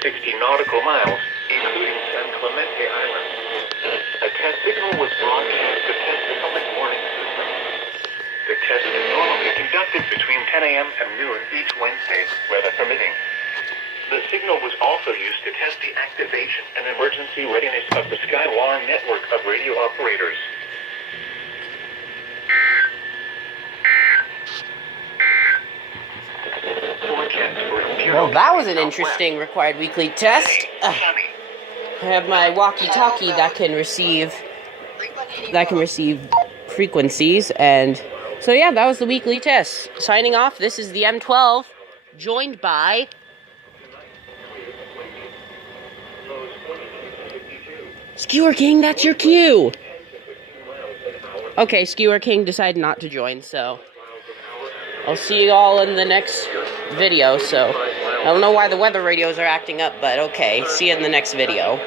nautical miles, including San Clemente Island. A test signal was broadcast to test the public warning system. The test is normally conducted between 10 a.m. and noon each Wednesday, weather permitting. The signal was also used to test the activation and emergency readiness of the Skywarn network of radio operators. Well, that was an interesting required weekly test. I have my walkie-talkie that can receive frequencies, and so yeah, that was the weekly test. Signing off, this is the M12, joined by Skewer King. That's your cue. Okay, Skewer King decided not to join, so I'll see you all in the next video. So I don't know why the weather radios are acting up, but okay, see you in the next video.